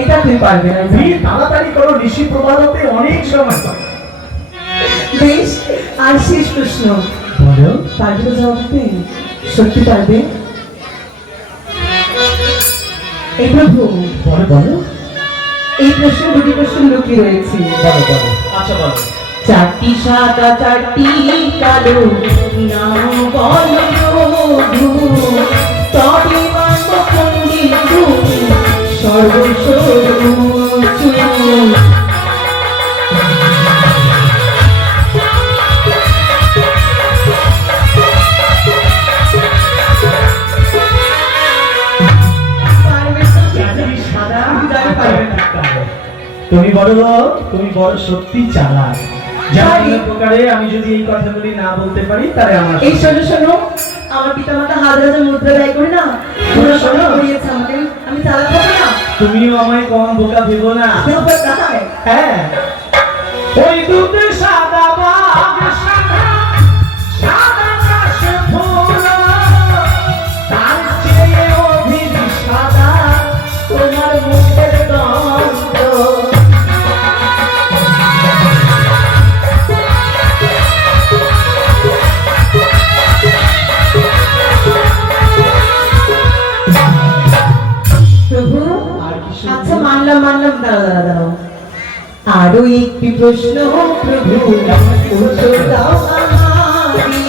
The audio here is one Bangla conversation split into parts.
এটা তুই পারবি না। তুমি তাড়াতাড়ি করো, ঋষি প্রবাদ হতে অনেক সময় পাবে। বেশ, আর শেষ প্রশ্ন। বলো। পারবি তো জবাব দিতে? সত্যি পারবে? এই প্রভু, বলো বলো এই প্রশ্ন দুটি প্রশ্ন লুকিয়ে রয়েছে। বলো বলো। আচ্ছা বলো। চারটি সাদা চারটি কালো নাম বলো প্রভু, তবে মানব পণ্ডিত তুমি সর্বসর্বোচ্চ। তুমি বড় সত্যি চালাক। যেমন প্রকারে আমি যদি এই কথাগুলি না বলতে পারি তাহলে আমার এই শোনো শোনো, আমার পিতামাতা হাজার হাজার মুদ্রা ব্যয় করে না শোনো শোনো করিয়েছে আমাকে, আমি চালাক হবো না? তুমিও আমায় কম বোকা ভেবো না। হ্যাঁ, ওই দুধে সাদা বাঘ সাদা সাদা কাশে ফুল, তার চেয়ে অধিক সাদা তোমার মুখের গন্ধ। প্রভু, আচ্ছা মানলাম মানলাম, দাঁড়াও দাঁড়াও, আরো একটি প্রশ্ন প্রভু, উত্তর দাও আমাকে।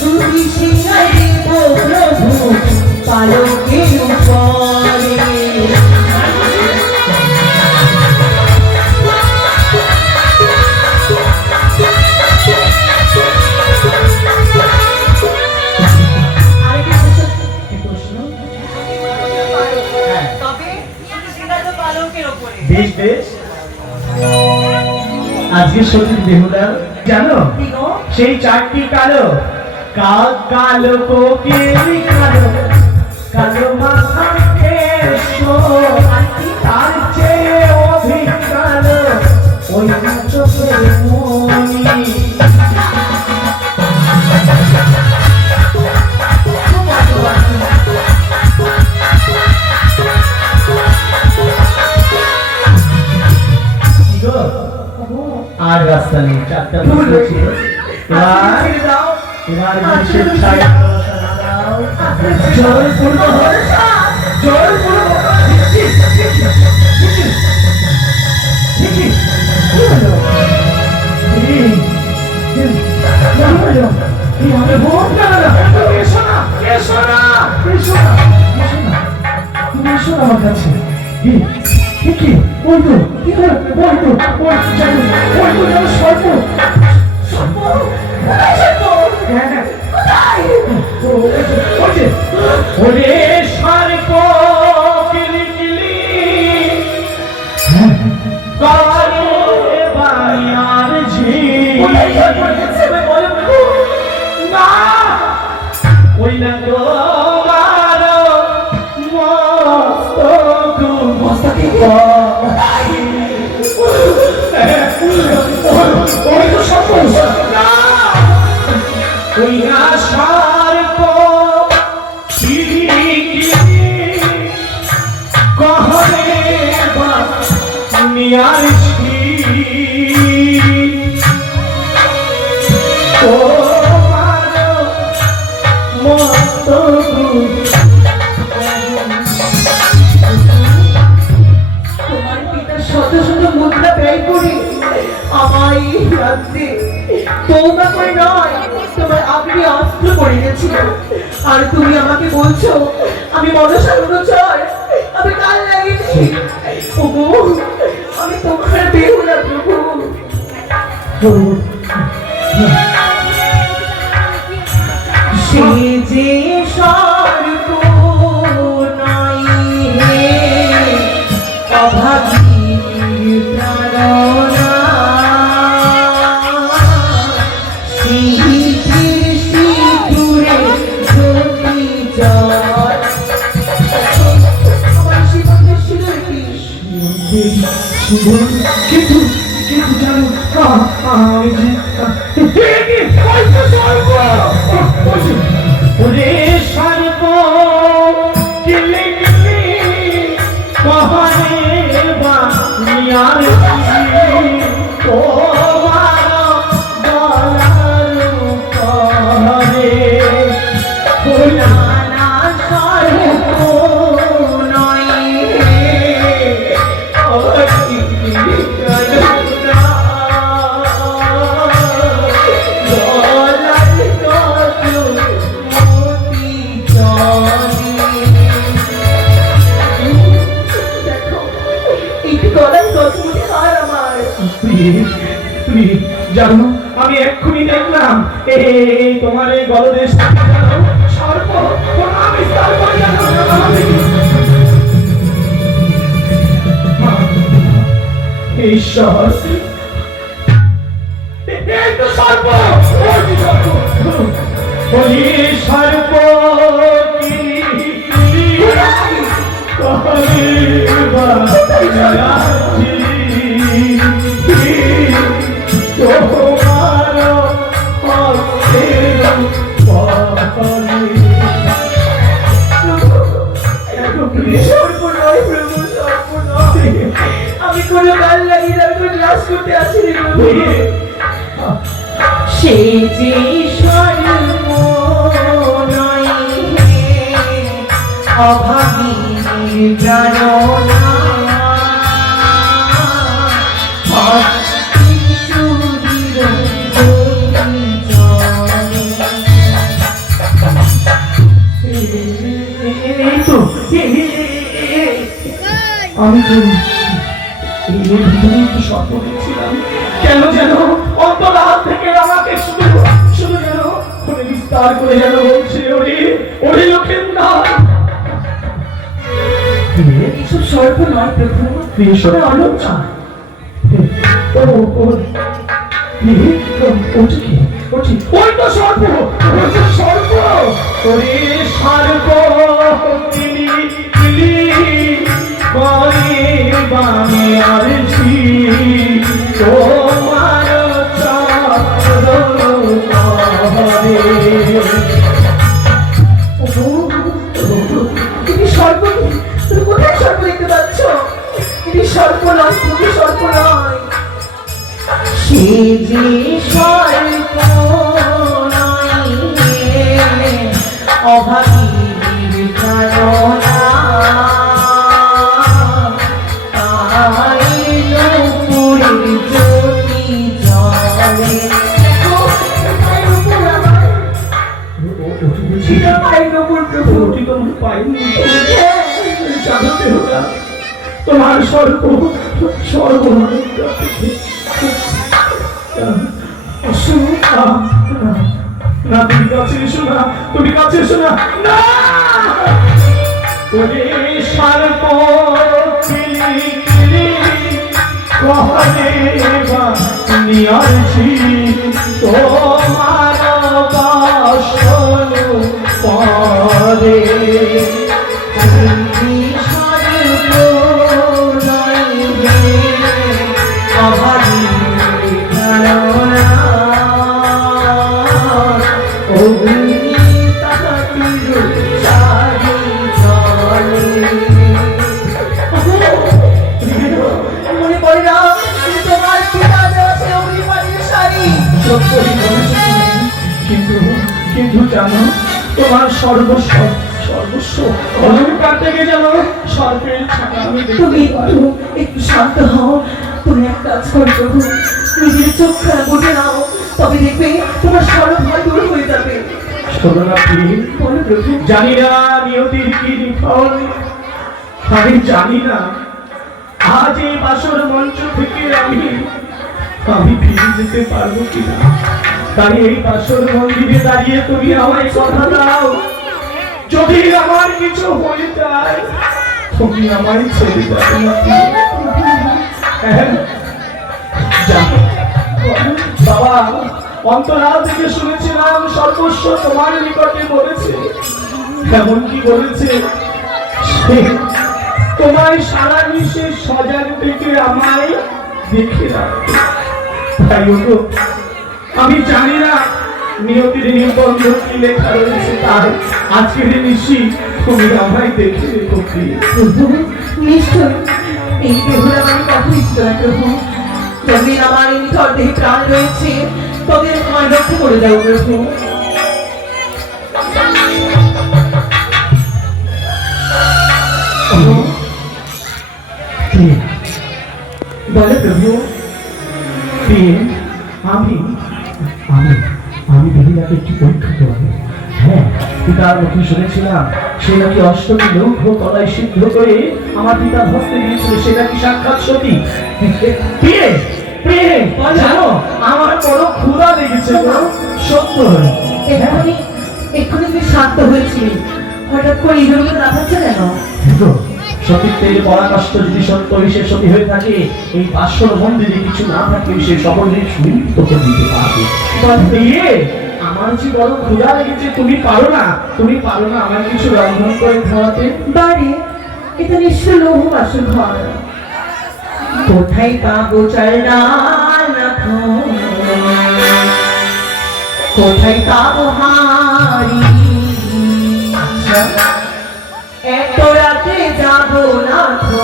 তুমি সিংহারে প্রভু পালকের উপরে। বেশ বেশ, আজকে সত্যি বেহুলা জানো, সেই চারটি কালো কাক কালো কোকিল কালো কালো মাথা কেশো, তার চেয়ে অধিক কালো ওই চোখের মনি। আর রাস্তা নেই, চারটা প্রশ্ন ছিল। এবার দেশের ছায়া দাও, জল পূর্ণ হয়, জল পূর্ণ আমার কাছে কি বলতো, কি বলতো বলতো বলতো যেন সর্প সর্প ওরে সর্প কিলিকিলি কালো বায়ার ঝি না ওই না তোমার মস্তক ওই আশার কহরে নিয়ার ও মস্ত তোমার পিতা শত শত মুদ্রা ব্যয় করে আমায় এই রাজ্যে তৌবা করে নয়, তোমার আগ্নে অস্ত্র করে গেছিল। আর তুমি আমাকে বলছো আমি মনসার অনুচর, আমি কাল লাগিয়েছি। ওগো, আমি তোমার বেহুলা প্রভু। সে যে সর্প নাই হে অভাগীর প্রাণনা, সিঁদুরে জ্যোতি জল। আমার জীবনের সিঁদুর কি? কিন্তু কিন্তু জানো আমি ওরে সর্প কিলিকিলি কহনে বানিয়ার তোমার গলার কহনে নানা সর্ব নয় জানো আমি এক্ষুনি দেখলাম এই তোমার এই গলদেশ থেকে জানো সর্প কোনা বিস্তার করে জানো ঈশ্বর এই তো সর্প বলি সর্প আমি কোনো গাল লাগিয়ে আমি কোনো ক্লাস করতে আসিনি সে যে সর্ব নয় অভাগীর প্রাণনা আমি তো এই ভিতরেই তো স্বপ্ন দেখছিলাম কেন যেন অন্তরাল থেকে আমাকে শুধু শুধু যেন করে বিস্তার করে যেন বলছে ওরে ওরে লক্ষেন্দর এইসব সর্ব নয় প্রভু ঈশ্বরের অলঙ্কা ওই তো সর্প ওই তো সর্প ওরে সর্প করে বামে আরছি তোমার তুমি সর্ব তুমি কোথায় সর্ব দেখতে পাচ্ছ তুমি সর্ব নয় তুমি সর্ব নয় সে যে সর্ব নয় অভাগীর প্রাণনা তোমার সর্ব সর্ব না তুমি কাছে এসো না তুমি কাছে এসো না সর্ব কহনে বানিয়াছি তোমার বাসন পরে কিন্তু জানো তোমার সর্বস্ব সর্বস্ব অলঙ্কার থেকে জানো সর্পের ছায়া আমি তুমি একটু শান্ত হও তুমি এক কাজ করো প্রভু নিজের চোখ খারাপ বসে নাও তবে দেখবে তোমার সর্ব ভয় দূর হয়ে যাবে শোনো না প্রিয় বলো প্রভু জানি না নিয়তির কি ফল আমি জানি না আজ এই বাসর মঞ্চ থেকে আমি ফিরে যেতে পারবো কিনা তাই এই বাসর মন্দিরে দাঁড়িয়ে তুমি আমায় কথা দাও যদি আমার কিছু হয়ে যায় তুমি আমায় ছেড়ে যাবে না বাবা অন্তরাল থেকে শুনেছিলাম সর্বস্ব তোমার নিকটে বলেছে এমনকি বলেছে তোমায় সারা বিশ্বে সজাগ থেকে আমায় দেখে রাখবে তাই ওগো আমি জানি না নিয়তির নিবন্ধ কি লেখা রয়েছে তাই আজকের নিশি তুমি আমায় দেখে রেখো প্রিয়ে। প্রভু নিশ্চয় এই বেহুলা মানে কখনই ছিল না প্রভু। যতদিন আমার এই নিথর দেহে প্রাণ রয়েছে ততদিন তোমার রক্ষা করে যাও প্রভু। বলো প্রভু। প্রিয়ে, আমি আমি আমি বেহুলাকে একটু পরীক্ষা করবো। হ্যাঁ, পিতার মুখে শুনেছিলাম সে নাকি অষ্টমী লৌহ তলায় সিদ্ধ করে আমার পিতার হস্তে দিয়েছিল, সেটা কি সাক্ষাৎ সতী? প্রিয়ে, প্রিয়ে, জানো আমার বড় ক্ষুধা লেগেছে গো, সত্য। এক্ষুনি এক্ষুনি তুমি শান্ত হয়েছিলে, হঠাৎ করে এই ধরনের না থাকছে কেন? সতীত্বের পরাকাষ্ঠ যদি সত্য হিসেবে সতী হয়ে থাকে, এই বাসর মন্দিরে কিছু না থাকলে সে সকলের সুনিত করে দিতে পারবে। প্রিয়ে, আমার যে বড় ক্ষুধা লেগেছে, তুমি পারো না আমার কিছু রন্ধন করে খাওয়াতে? বাড়ি এটা নিশ্চয় লৌহ বাসর ঘর। কোথায় পাবো চাল ডাল রাখো, কোথায় পাবো হাড়ি, এত রাতে যাবো না তো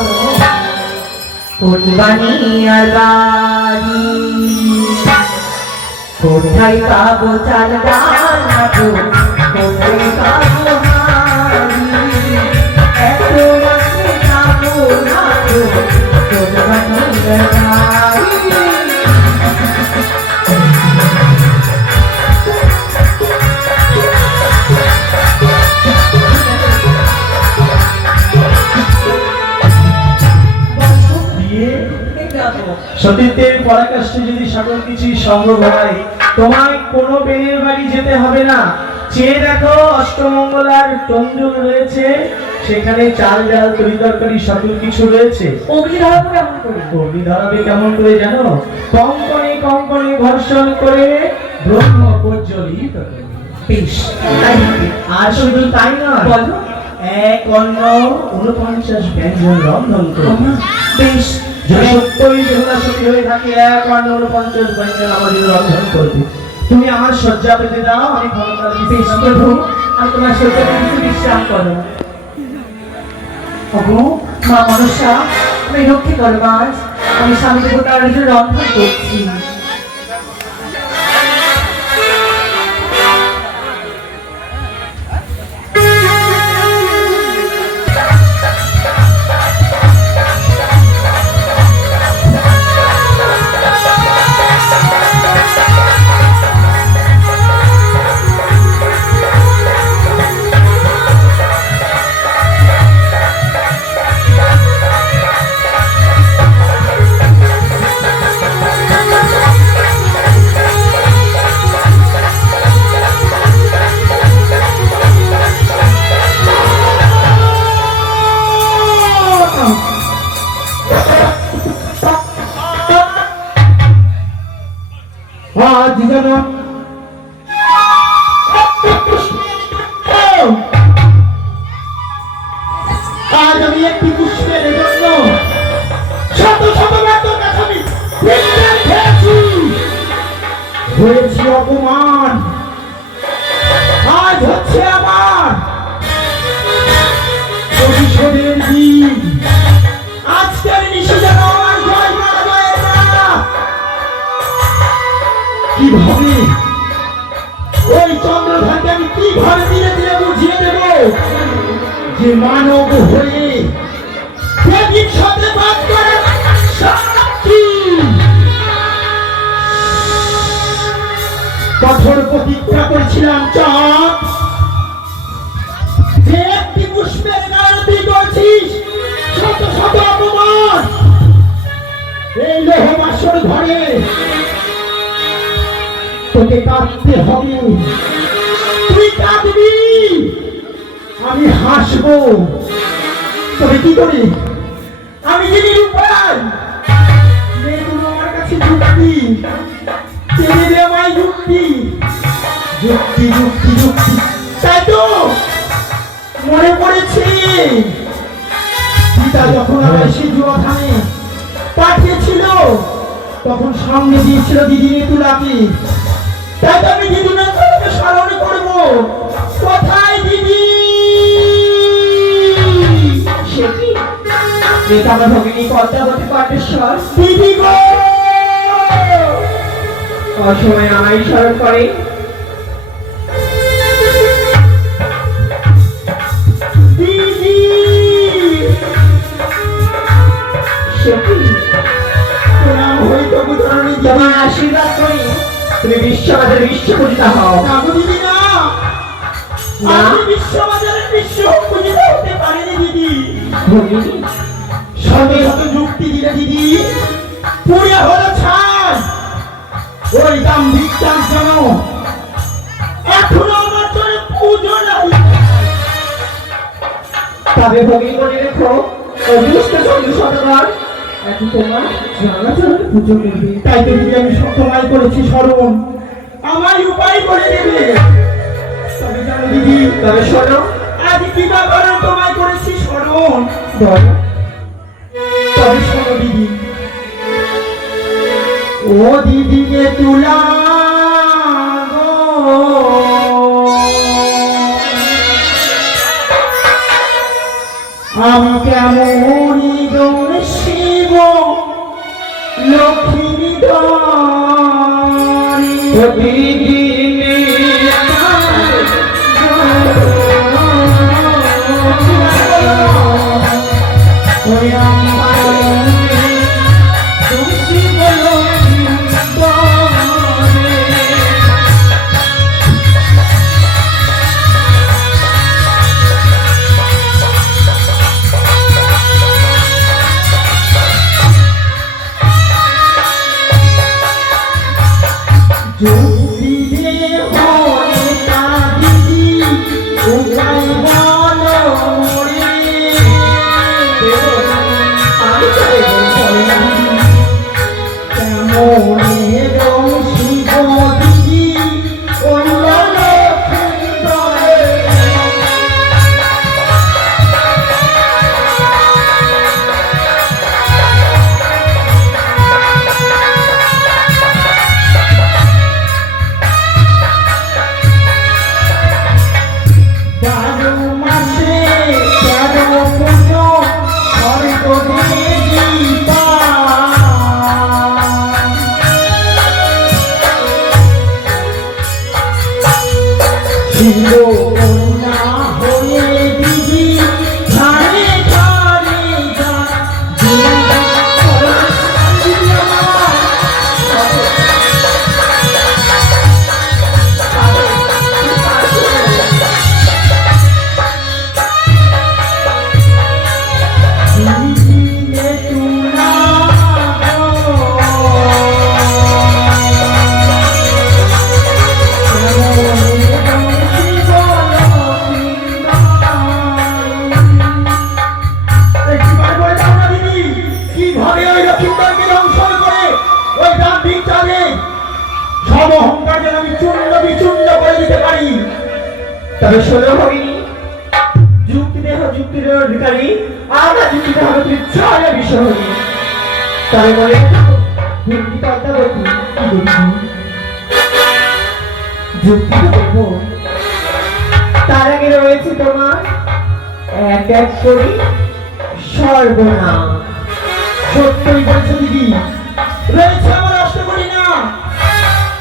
কোরবানি আর বাড়ি। কোথায় পাবো চাল ডাল রাখো, কোথায় পাবো হাড়ি, এত রাতে যাবো না তো কোরবানি আর বাড়ি। সতীত্বের পরাকাষ্ঠে যদি সকল কিছু সম্ভব হয়, তোমায় কোনো বেনের বাড়ি যেতে হবে না। চেয়ে দেখো, অষ্টমঙ্গলার তঞ্জুল রয়েছে, সেখানে চাল ডাল তরি তরকারি সকল কিছু রয়েছে। অগ্নি ধরাবো কেমন করে? অগ্নি ধরাবে কেমন করে জানো? কঙ্কনে কঙ্কনে ঘর্ষণ করে ব্রহ্ম প্রজ্বলিত করবে। বেশ, তাই হবে। আর শুধু তাই নয়, বলো। এক অন্ন 49 ব্যঞ্জন রন্ধন করবে। বেশ, যদি সত্যই বেহুলা সতী হয়ে থাকে, এক অন্ন 49 ব্যঞ্জন আমাদের রন্ধন করবে। তুমি আমার শয্যা পেতে দাও, আমি ক্ষমতার বেশ প্রভু, আমি তোমার সত্যি কিছু বিশ্রাম করো। ওগো মা মনসা, আমি রক্ষে করো মাছ, আমি স্বামী দেবতার জন্য রন্ধন করছি। আজ যেন আজ আমি একটি পুষ্পের জন্য শত শত বার্তার কাছে আমি ভিক্ষা খেয়েছি, হয়েছি অপমান। আজ হচ্ছে আমার প্রতিশোধের দিন। আজকের নিশি যেন আমার জয় করা যায় না। কিভাবে ওই চন্দ্রধানকে আমি কিভাবে ধীরে ধীরে বুঝিয়ে দেব যে মানব হয়ে দেবীর সাথে বাদ করে সাক্ষী। কঠোর প্রতিজ্ঞা করেছিলাম চাঁদ, যে একটি পুষ্পের গায়ে তুই করছিস শত শত অপমান। এই লোহ বাসর ঘরে তোকে কাঁদতে হবে, তুই কাঁদবি, আমি হাসবো। তবে কি করে? আমি যে নিরুপায়, মেয়েগুলো আমার কাছে যুক্তি ছেড়ে দেওয়াই যুক্তি, যুক্তি যুক্তি যুক্তি। তাই তো মনে পড়েছে পিতা যখন আমার সেই জুয়াখানে পাঠিয়েছিল, তখন সামনে দিয়েছিল দিদি তুলাকে। তাই তো আমি দিদুনের কথাকে স্মরণ করবো। কোথায় দিদি? সে কি এটা আমার ভগিনী পদ্মাবতী কণ্ঠস্বর। দিদি গো, অসময়ে আমায় স্মরণ করে। দিদি সে কি প্রণাম হই তবু ধরণী দিদি। তোমার আশীর্বাদ করি তুমি বিশ্ববাজারে বিশ্ব পূজিতা হও। না গো দিদি না, না? আমি বিশ্ববাজারের বিশ্ব পূজিত হতে পারিনি দিদি। ভগিনী শত শত যুক্তি দিলে দিদি পুড়িয়া হলো ছাই। ওই দাম্ভিক চাঁদ যেন এখনো আমার চরে পুজো নাই। তবে ভগিনী মনে রেখো অভিষ্ট চন্দ্র শতবার এখন তোমার জানা চরণে পুজো করবে। তাই তো দিদি আমি তোমায় করেছি স্মরণ, আমায় উপায় করে দেবে। তবে জানো দিদি, তবে শোনো আজ কি ব্যাপারে তোমায় করেছি স্মরণ। বলো। তবে শোনো দিদি, ও দিদি যে তুলা গো, আমি কেমন শিব লক্ষ্মী তবে শোনো ভগিনী যুক্তি দেহ যুক্তির অধিকারী আমরা যুক্তিতে হবে তুমি ছয় বিষয় হলি। তবে মনে হিন্দি পদ্মাবতী কি দেখি যুক্তি তো দেখো তার আগে রয়েছে তোমার এক এক করে সর্বনাম। সত্যই বলছো দিদি, রয়েছে আমার অষ্টকোটি না।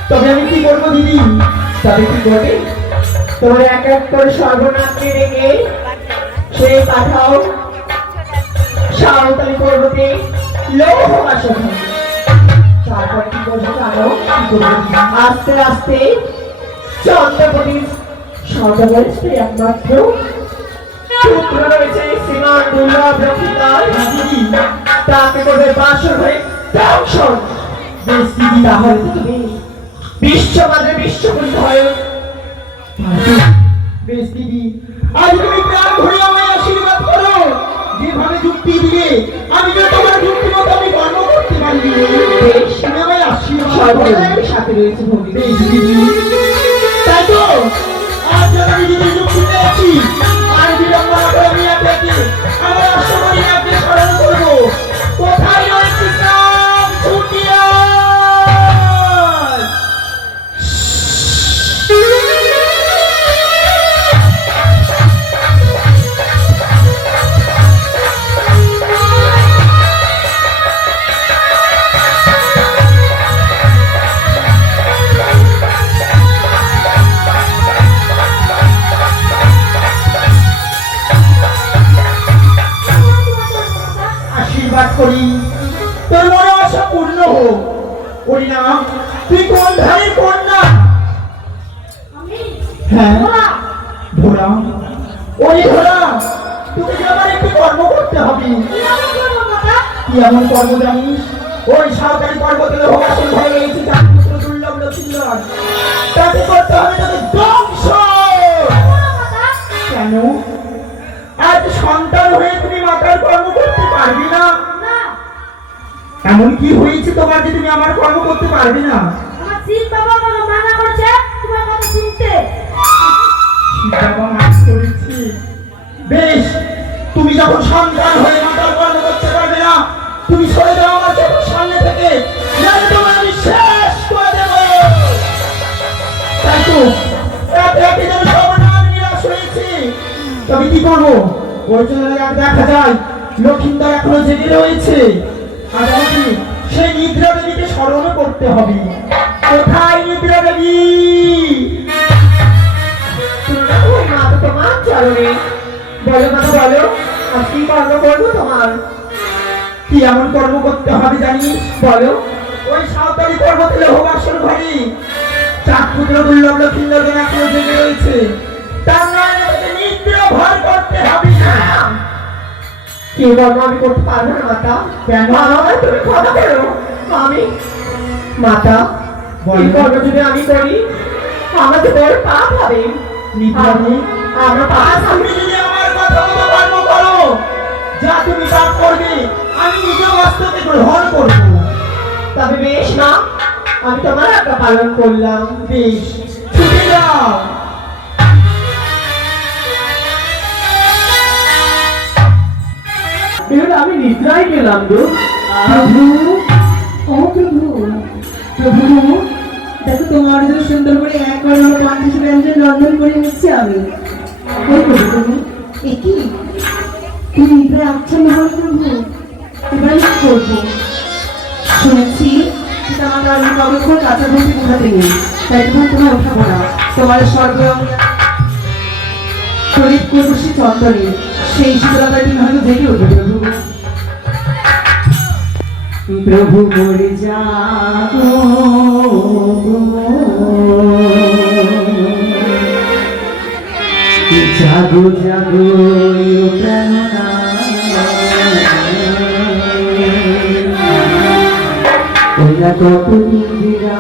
তবে আমি কি করবো দিদি? তবে কি করবে তোমার এক এক করে সর্বনামকে রেখে সে পাঠাও সাঁওতালি পর্বতে লৌহ বাসন। তারপর কি করবো জানো? কি করবো? আস্তে আস্তে চন্দ্রপতি সর্ববয়স্ক একমাত্র পুত্র রয়েছে শ্রীমান দুর্লভ রক্ষিতার দিদি তাকে করবে বাসর হয়ে দংশন। বেশ দিদি, তাহলে তুমি বিশ্ববাদে বিশ্বপতি হয়। বেশ দিদি, আজ তুমি প্রাণ ভরে আমায় আশীর্বাদ করো। যেভাবে যুক্তি দিলে আমি তো তোমার যুক্তি মতো আমি কর্ম করতে পারি। বেশ তুমি আমায় আশীর্বাদ করো। সর্বদাই সাথে রয়েছে ভগিনী। বেশ দিদি, তাই তো আজ আমি দিদি যুক্তি পেয়েছি। আর বিলম্ব না করে আমি আপনাকে আমার অষ্টকোটি নামকে স্মরণ করবো। কোথায় রয়েছে কাম ছুটিয়া? পাঠ করি তোর মনে আশা পূর্ণ হোক। করি না তুই কোন ধারে কন্যা? হ্যাঁ ভোলা। ওই ভোলা, তুমি যে আমার একটু কর্ম করতে হবে। কি এমন কর্ম জানিস? ওই সরকারি পর্বতের হোমাসন হয়ে গেছে দুর্লভ লক্ষ্মীর, তাকে করতে হবে তোকে ধ্বংস। কেন আজ সন্তান হয়ে তুমি মাতার কর্ম করতে পারবি না? এমন কি হয়েছে তোমার যে তুমি আমার কর্ম করতে পারবে না? বাবা মানা করছে তোমার কথা শুনতে। বাবা মানা করেছে? বেশ, তুমি যখন সন্তান হয়ে মাতার কর্ম করতে পারবে না, তুমি সরে যাও আমার চোখের সামনে থেকে, নাহলে তোমার আমি শেষ করে দেব। তাই তো এত একে যেন সর্বনাম নিরাশ হয়েছি। তবে কি করবো? ওই জন্য দেখা যায় লক্ষিন্দর এখনো জেগে রয়েছে। আর আমাকে সেই নিদ্রা দেবীকে স্মরণ করতে হবে। কোথায় নিদ্রা দেবী? ওই মা তো তোমার চরণে। বলো মাতা বলো, আর কি কর্ম করবো তোমার? কি এমন কর্ম করতে হবে জানিস? বলো। ওই সাঁওতালি পর্বতে হোমাসন ঘরে চাকপুত্র দুর্লভ লক্ষিন্দর এখনো জেগে রয়েছে। তার নয় তোকে নিদ্রা ভর করতে হবে। কি কর্ম আমি করতে পারবো না মাতা? কেন? আমায় তুমি ক্ষমা করো। আমি মাতা, এই কর্ম যদি আমি করি আমাকে বড় পাপ হবে। নিদ্রা নেই। আমরা পাপ তুমি যদি আমার কথা মতো কর্ম করো, যা তুমি পাপ করবে আমি নিজ বাস্তবে গ্রহণ করব। তবে বেশ না, আমি তোমার আজ্ঞা পালন করলাম। বেশ, ছুটে যাও। এবার আমি নিদ্রায় গেলাম গো। প্রভু, ও প্রভু, প্রভু দেখো তোমার জন্য সুন্দর করে একবার হলো 50 ব্যঞ্জন রন্ধন করে নিচ্ছি আমি। ওই প্রভু তুমি একই তুমি নিদ্রায় আচ্ছন্ন হও প্রভু। এবার কি করবো? শুনেছি তোমার আমি কতক্ষণ কাঁচা বসে কোথাতে নেই, তাই তখন তোমার ওঠাবো না। তোমার স্বর্গ শরীর কুরুষি চন্দনে সেই শীতলতায় তুমি হয়তো জেগে উঠবে প্রভু। প্রভু মরে যাবো জাগো জাগো প্রাণনা, ওরা কত নিন্দিরা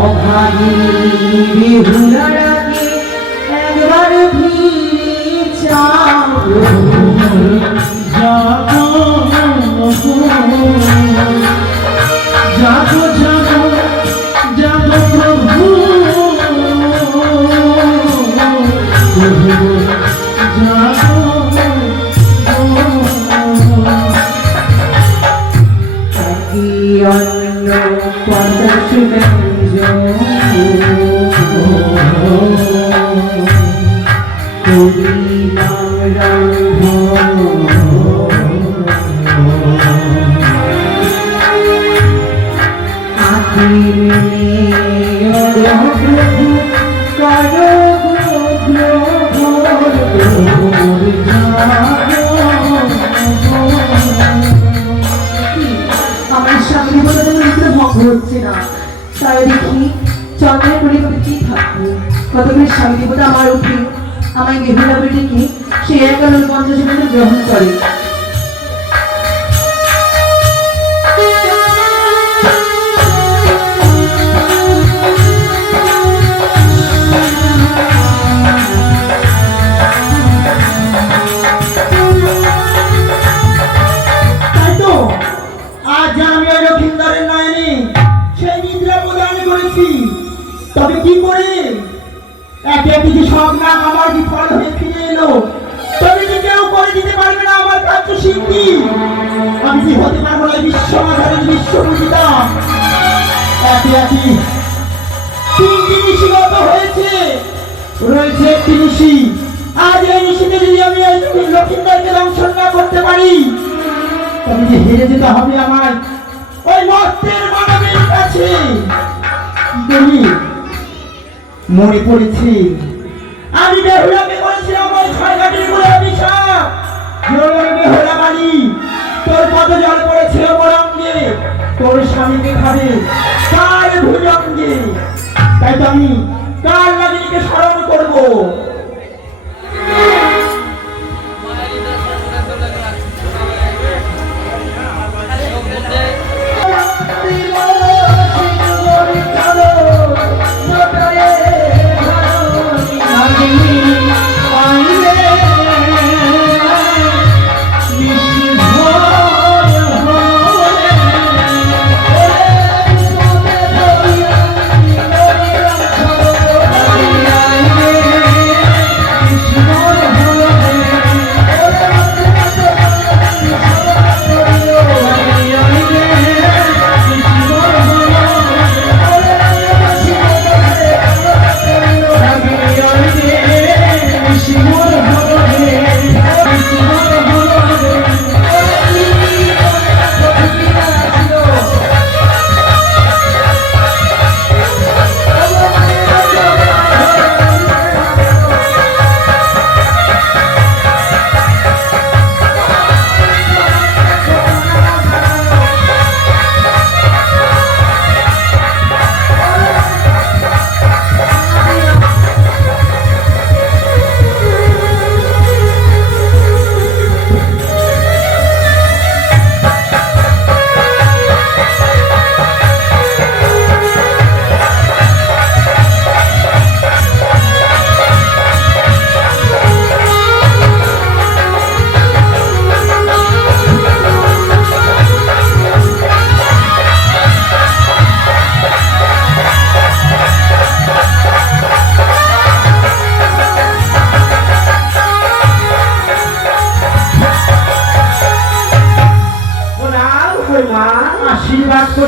অভাগী বিহুলার আগে একবার ফিরে চাও। জাগো জাগো জাগো জাগো প্রভু, জাগো একই অন্য 50 ব্যঞ্জন করিলাম আমার স্বামী বলে ভঙ্গ হচ্ছে না, তাই দেখি চন্দ্রের পরিবারে কি থাকবো। কতগুলি স্বামী দেবতা আমার উঠে আমায় বেহুলা বেটিকে সে 51 মিনিট গ্রহণ করে। তাই তো আজ আমি ওই লক্ষিন্দরের নয়নে সেই নিদ্রা প্রদান করেছি। তবে কি করে একে কিছু সব না আমার বিফল হয়ে ফিরে এলো? তবে যে কেউ করে দিতে পারবে না আমার কার্য সিদ্ধি। আমি কি হতে পারবো না বিশ্বমাধারী বিশ্বপূজিতা? একে একে 3টি ঋষিগত হয়েছে, রয়েছে একটি ঋষি। আজ এই ঋষিতে যদি আমি এই লক্ষিন্দরকে দংশন না করতে পারি, তবে যে হেরে যেতে হবে আমার ওই মর্তের মানবের কাছে। কি করি? মনে পড়েছি আমি বেহুলাকে করেছিলাম ওই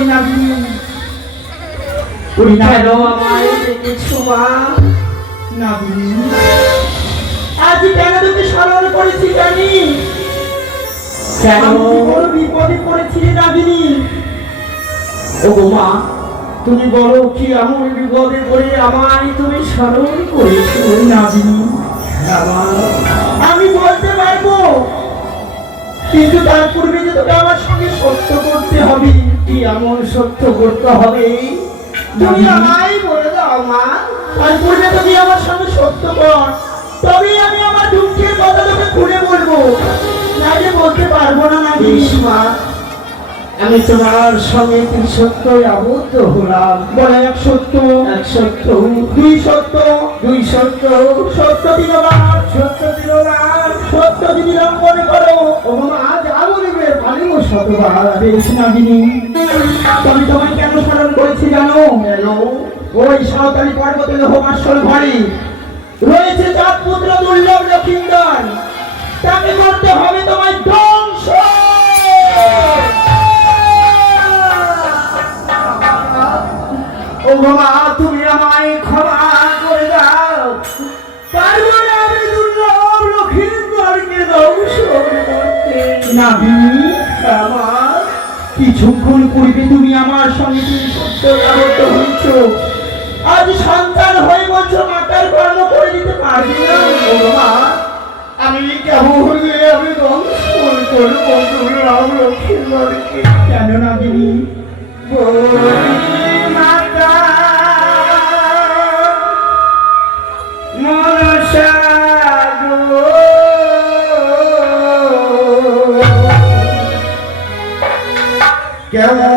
ওই নাগিনী ওই কেন আমায় ডেকেছো মা? নাগিনী আজ কেন তোকে স্মরণ করেছি জানি? কেন? আমি কি বড় বিপদে পড়েছি রে নাগিনী। ওগো মা, তুমি বলো কি এমন বিপদে পড়ে আমায় তুমি স্মরণ করেছো নাগিনী? আমার আমি বলতে পারবো, কিন্তু তার পূর্বে যে তোকে আমার সঙ্গে সত্য করতে হবে। কি এমন সত্য করতে হবে? তুমি আমায় বলে দাও মা, তার পূর্বে তুমি আমার সঙ্গে সত্য কর, তবেই আমি আমার দুঃখের কথা তোকে খুলে বলবো, নাইলে বলতে পারবো না নাকি। মা, আমি তোমার সঙ্গে তিন সত্যই আবদ্ধ হলাম। বলে এক সত্য, এক সত্য, দুই সত্য, দুই সত্য, সত্য দিনবার, সত্য দিনবার, সত্য দিনবার মনে করো। ও মা, যা বলিবে পালিব শতবার। বেশ নাগিনী, আমি তোমায় কেন স্মরণ করেছি জানো? কেন? ওই সাঁওতালি পর্বতে লোহমাশ্বর ঘরে রয়েছে চাঁদ পুত্র দুর্লভ লক্ষিন্দর, তাকে করতে হবে তোমায় ধ্বংস। ও মা, তুমি আমায় ক্ষমা করে দাও। পারবো না আমি দুর্লভ লক্ষিন্দরকে ধ্বংস করতে। নাগিনী, আমার কিছুক্ষণ পূর্বে তুমি আমার সঙ্গে তুমি সত্য আবদ্ধ হয়েছ, আজ সন্তান হয়ে বলছো মাতার কর্ম করে দিতে পারবি না। ও মা, আমি কেমন হলে আমি ধ্বংস করবো দুর্লভ লক্ষিন্দরকে? কেন নাগিনী? মাতা মনসা গো, কেমন